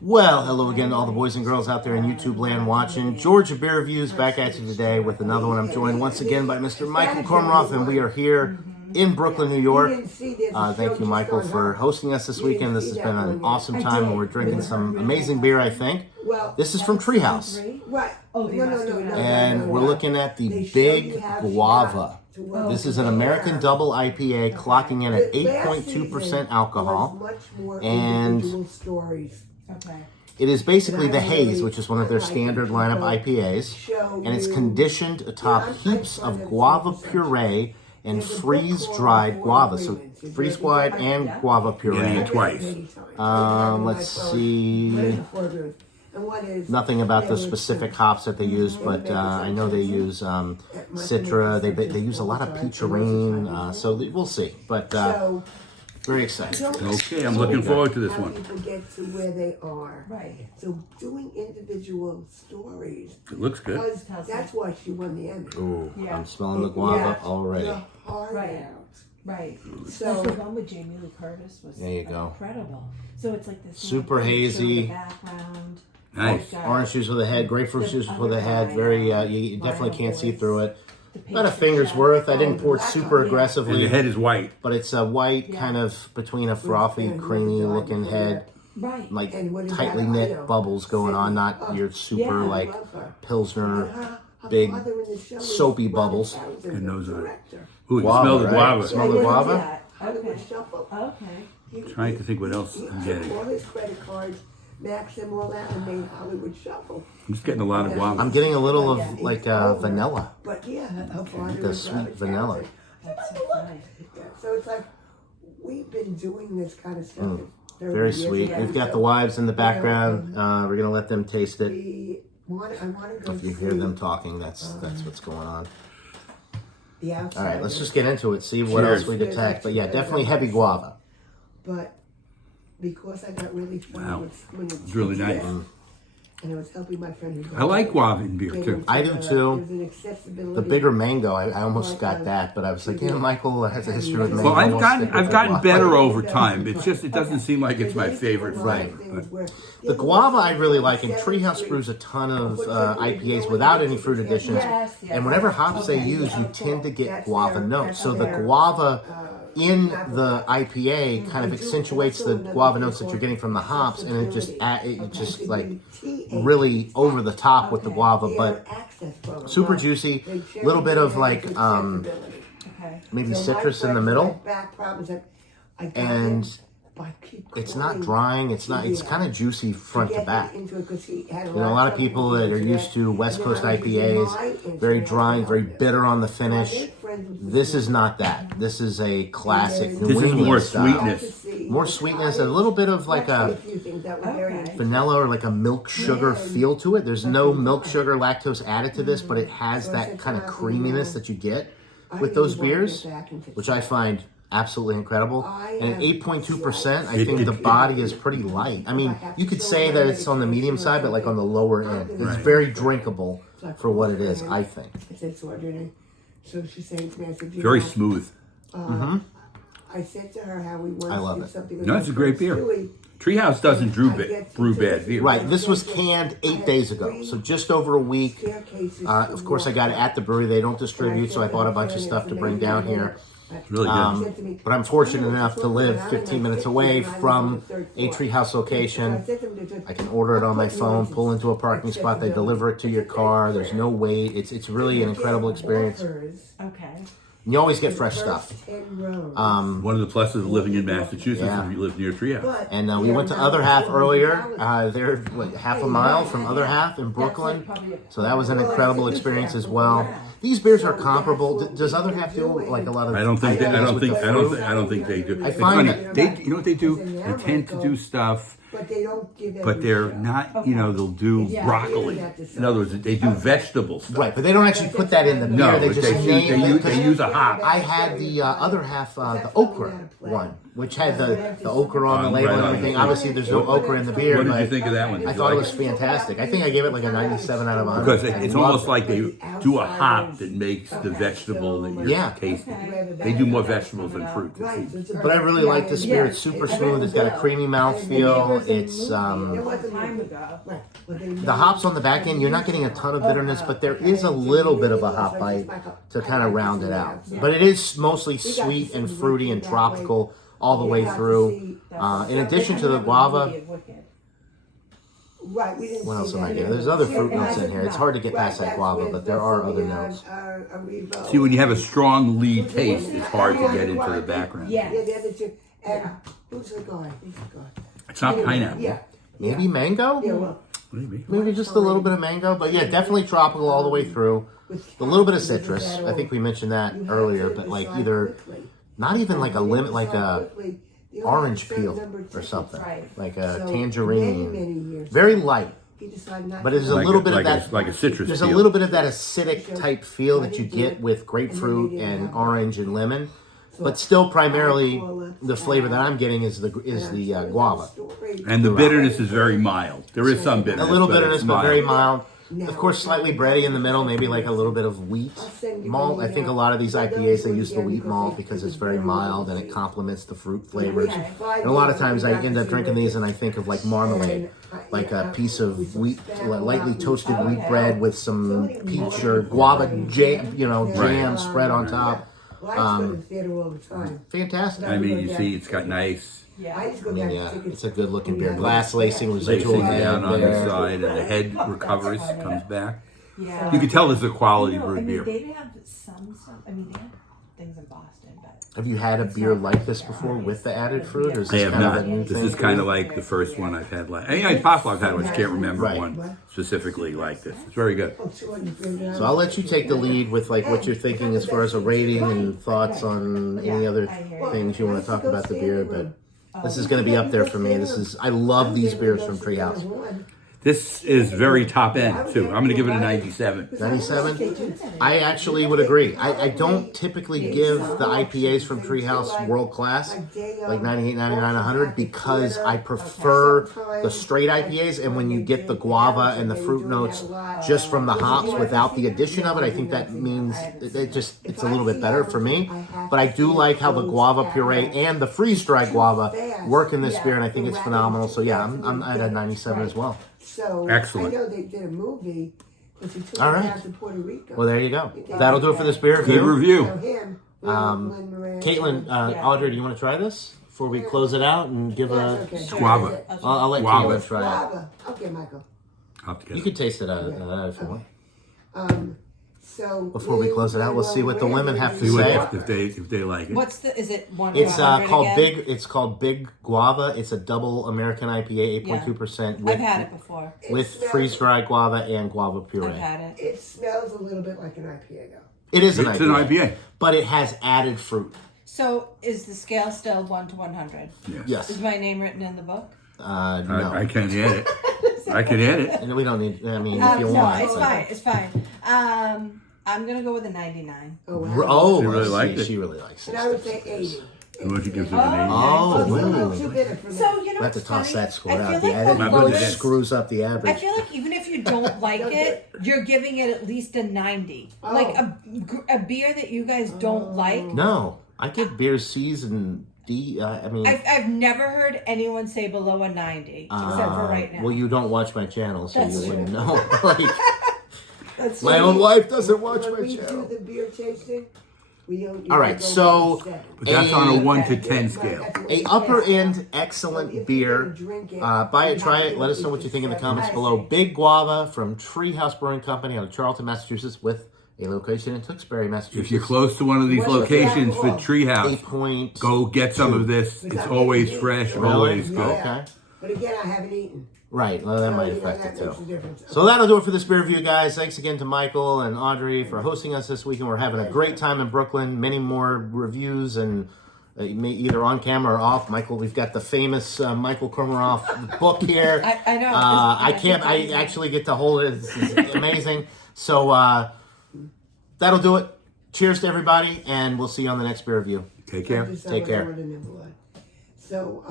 Well, hello again to all the boys and girls out there in YouTube land watching. Georgia Beer Reviews back at you today with another one. I'm joined once again by Mr. Michael Kormaroff, and we are here in Brooklyn, New York. Thank you, Michael, for hosting us this weekend. This has been an awesome time, and we're drinking some amazing beer, I think. This is from Treehouse, and we're looking at the Big Guava. This is an American double IPA clocking in at 8.2% alcohol, and it is basically the Haze, which is one of their standard lineup IPAs, and it's conditioned atop heaps of guava puree and freeze-dried guava. So freeze-dried and guava puree. Twice. Let's see. Nothing about the specific hops that they use, but I know they use Citra. They use a lot of Peacherine, so we'll see. But very excited. Okay, I'm looking forward to this one. People get to where they are. Right. So doing individual stories. It looks good. Because that's why she won the Emmy. Ooh, I'm smelling the guava already. Right. So the one with Jamie Lee Curtis was there you go. Incredible. So it's like this Super hazy. in the background. Nice. Orange juice with a head, grapefruit juice with a head. Very, you definitely can't see through it. About a finger's worth. I didn't pour it super And aggressively. the head is white. But it's a white, kind of between a frothy, creamy looking head. Right. Like tightly knit bubbles going on, not your super like Pilsner, big soapy bubbles. Good nose on it. Ooh, you Guava, smell the right? guava. Smell the guava? Okay. Trying to think what else I'm getting. All his credit cards, maxed them all out and made Hollywood Shuffle. I'm just getting a lot of guava. I'm getting a little of like vanilla. But yeah, Like the sweet vanilla. That's so funny. So it's like we've been doing this kind of stuff. Very sweet. We've got the wives in the background. We're gonna let them taste it. I want to go If you hear them talking, that's what's going on. the outside. All right, let's just get into it. See what Cheers. else we detect. But yeah, definitely heavy guava. But because I got really funny Wow. when It's really nice. and I was helping my friend who I like guava in beer too. I do too. There's an accessibility. The bigger mango, I almost got that, but I was like, yeah, Michael has a history with mango. Well, I've We'll gotten stick with the better guava. over time. It's just it doesn't seem like it's my favorite Right. flavor. The guava I really like, and Treehouse brews a ton of IPAs without any fruit additions. And whatever hops they use, you tend to get guava notes. So the guava in the IPA kind of accentuates the guava notes that you're getting from the hops, and it just like really over the top with the guava, but super juicy. A little bit of like maybe citrus in the middle, and it's not drying. It's kind of juicy front to back. You know, a lot of people that are used to West Coast IPAs, very dry, very bitter on the finish. This is not that. This is a classic New This is England more style. sweetness. More sweetness, a little bit of like a vanilla or like a milk sugar feel to it. There's no milk sugar lactose added to this, but it has that kind of creaminess that you get with those beers, which I find absolutely incredible. And at 8.2%, I think the body is pretty light. I mean, you could say that it's on the medium side, but like on the lower end. It's very drinkable for what it is, I think. I said, so she's saying to me, I said, Very smooth. I said to her how we want I love to do it. something. No, it's a great beer. Treehouse doesn't brew bad beer. Right, this was canned 8 days ago, so just over a week. Of course, I got it at the brewery. They don't distribute, so I bought a bunch of stuff to bring down here. It's really good. But I'm fortunate enough to live 15 minutes away from a Treehouse location. I can order it on my phone, pull into a parking spot, they deliver it to your car. There's no wait. It's really an incredible experience. Okay. You always get fresh stuff. One of the pluses of living in Massachusetts is you live near Treehouse. And we went to Other Half earlier. They're half a mile from Other Half in Brooklyn. So that was an incredible experience as well. These beers are comparable. Does Other Half do like a lot of? I don't think they do. I It's find funny. You know what they do? They tend to do stuff, But they don't give but they're not. You know, they'll do broccoli. In other words, they do vegetables. Right, but they don't actually put that in the beer. No, They but just name it. they use a hop. I had the Other Half, the okra one. which had the okra on the label Right and on. everything. Obviously, there's no okra in the beer, What did you but think of that one? Did I you thought it like was fantastic. I think I gave it like a 97 out of 100. Because I it's loved almost it. like they do a hop that makes the vegetable that you're Yeah. tasting. They do more vegetables than fruit. Right, so it's a- But I really like the beer. It's super smooth. It's got a creamy mouthfeel. It's There wasn't Time ago. Right, but they the hops on the back end. You're not getting a ton of bitterness, but there is a little bit of a hop bite to kind of round it out. But it is mostly sweet and fruity and tropical all the way through. In addition to the guava, Right, we didn't what see else am I that. getting? There's other fruit notes in here. It's hard to get past that guava, but there are other notes. See, when you have a strong lead taste, it's hard to get into the background. Yeah. Yeah, the other two. And who's the guy? Who's the guy? It's not pineapple. Yeah. Maybe mango? Yeah, well, Maybe. Maybe just a little bit of mango, but yeah, definitely tropical all the way through. A little bit of citrus. I think we mentioned that earlier, but like either not even like a lemon, like a orange peel or something, like a tangerine. Very light, but there's a little bit of that. like a citrus There's a peel. little bit of that acidic type feel that you get with grapefruit and orange and lemon, but still primarily the flavor that I'm getting is the guava. And the bitterness is very mild. There is some A bitterness. little but bitterness, it's but mild. very mild. Of course, slightly bready in the middle, maybe like a little bit of wheat malt. I think a lot of these IPAs, they use the wheat malt because it's very mild and it complements the fruit flavors. And a lot of times I end up drinking these and I think of like marmalade, like a piece of wheat, lightly toasted wheat bread with some peach or guava jam, jam spread on top. Well, I just go to the theater all the time. Fantastic. I mean, you see, it's got nice I just go I mean, back yeah, to it's a good looking beer. Glass lacing, residual lacing head down on the there. side, and the head recovers, comes back. Yeah. You can tell this is a quality I brewed mean, beer. they have some stuff. I mean, they have things in Boston, but Have you had a beer like this before with the added fruit? Or is I this have kind of not. a new This thing is for kind you? of like the first one I've had. I mean, possibly I've had one. I just can't remember Right. one specifically like this. It's very good. So I'll let you take the lead with like what you're thinking as far as a rating and thoughts on any other things you want to talk about the beer. But this is going to be up there for me. I love these beers from Treehouse. This is very top end too. I'm going to give it a 97. 97? I actually would agree. I don't typically give the IPAs from Treehouse world class, like 98, 99, 100, because I prefer the straight IPAs. And when you get the guava and the fruit notes just from the hops without the addition of it, I think that means it's a little bit better for me. But I do like how the guava puree and the freeze-dried guava work in this beer, and I think it's phenomenal. So yeah, I'm at a 97 as well. So Excellent. I know they did a movie because he took All it right. out to Puerto Rico. Well, there you go. That'll do it for this beer Good review. So review. him, Lin Moran. Caitlin, Audrey, do you want to try this before we close it out and give a? That's okay. Guava. I'll let Guava. Caitlin try it. Guava. Okay, Michael. I'll have to get You it. could taste it out of that if you want. So Before we close it out, we'll see what the women have to See what say. if they like it. What's the? Is it one? It's 100 called again? Big. It's called Big Guava. It's a double American IPA, 8.2% I've with had it before. freeze dried guava and guava puree. I've had it. It smells a little bit like an IPA though. It is an It's IPA, an IPA. but it has added fruit. So is the scale still 1 to 100? Yes. Is my name written in the book? No. I can add it. I can add it. And we don't need. I mean, if you No, want. it's but- fine. It's fine. I'm gonna go with a 99. Oh, wow. Oh, She really see, liked it. She really likes it. And I would say 80. What you give it an 80? Oh, It's a little ooh. too bitter for me. So you know We'll have to what's toss funny? that score I out. feel The like added the My really lowest. screws up the I average. feel like even if you don't like it, you're giving it at least a 90. Like a beer that you guys don't like. No, I give beers C's and D. I mean, I've never heard anyone say below a 90, except for right now. well, you don't watch my channel, so That's you wouldn't true. know. Like, That's my why own wife doesn't watch when my we channel. do the beer tasting, we don't. All right, so But that's on a A- 1 to 10 scale. A upper end excellent beer. Buy it, try it. Let us know what you think in the comments below. Big Guava from Treehouse Brewing Company out of Charlton, Massachusetts, with a location in Tewksbury, Massachusetts. If you're close to one of these locations for Treehouse, 8.2. go get some of this. It's always fresh, always good. Okay. But again, I haven't eaten. Right, well, that So, might you know, affect that it too. makes a difference. So that'll do it for this beer review, guys. Thanks again to Michael and Audrey for hosting us this weekend. We're having a great time in Brooklyn. Many more reviews and either on camera or off. Michael, we've got the famous Michael Kormaroff book here. I know. I actually get to hold it. This is amazing. So that'll do it. Cheers to everybody, and we'll see you on the next beer review. Take care. Just Take care. order number one. So